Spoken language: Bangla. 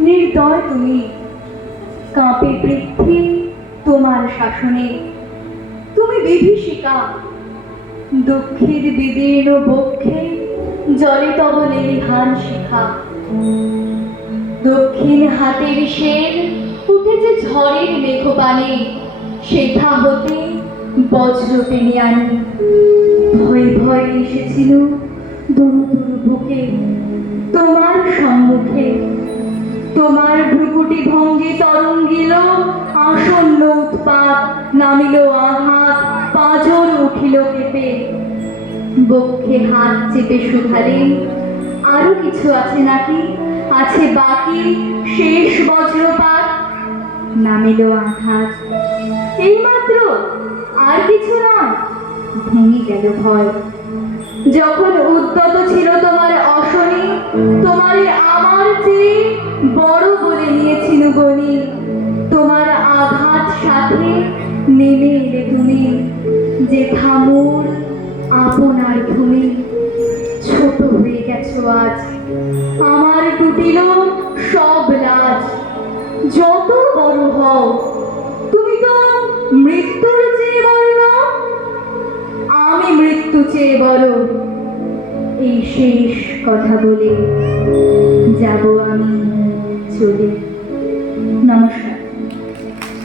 নির্দয় তুমি। কাঁপে পৃথ্বী তোমার শাসনে। তুমি বিভীষিকা। দুঃখের বিদীর্ণ বক্ষে জলে তব লেলিহান শিখা। দক্ষিণ হাতের শের উঠেছে ঝড়ের মেঘপানে। শেখা হতে বজ্র টেনে আনি। ভয় ভয় এসেছিল তোমার ভ্রুকুটি ভঙ্গি তরঙ্গিল, আসন্ন উৎপাত নামিল আঘাত পাঁজর উঠিল কেঁপে। বক্ষে হাত চেপে শুধালেন আরও কিছু আছে নাকি? আছে বাকি শেষ বজ্রপাত। নামিল আঘাত। এইমাত্র আর কিছু না ভেঙে গেল ভয়। যখন উদ্যত ছিল তোমার অশনি, তোমারে আমার চেয়ে বড় বলে নিয়েছিল গণি তোমার আঘাত সাথে নেমে এলে তুমি, যে থামুর আপনার ভূমি। ছোট হয়ে গেছো আজ। আমার টুটিল সব লাজ। যত বড় হও, তুমি তো মৃত্যুর চেয়ে বড় নও। আমি মৃত্যু চেয়ে বড়। এই শেষ কথা বলে যাব আমি। চলে নমস্কার।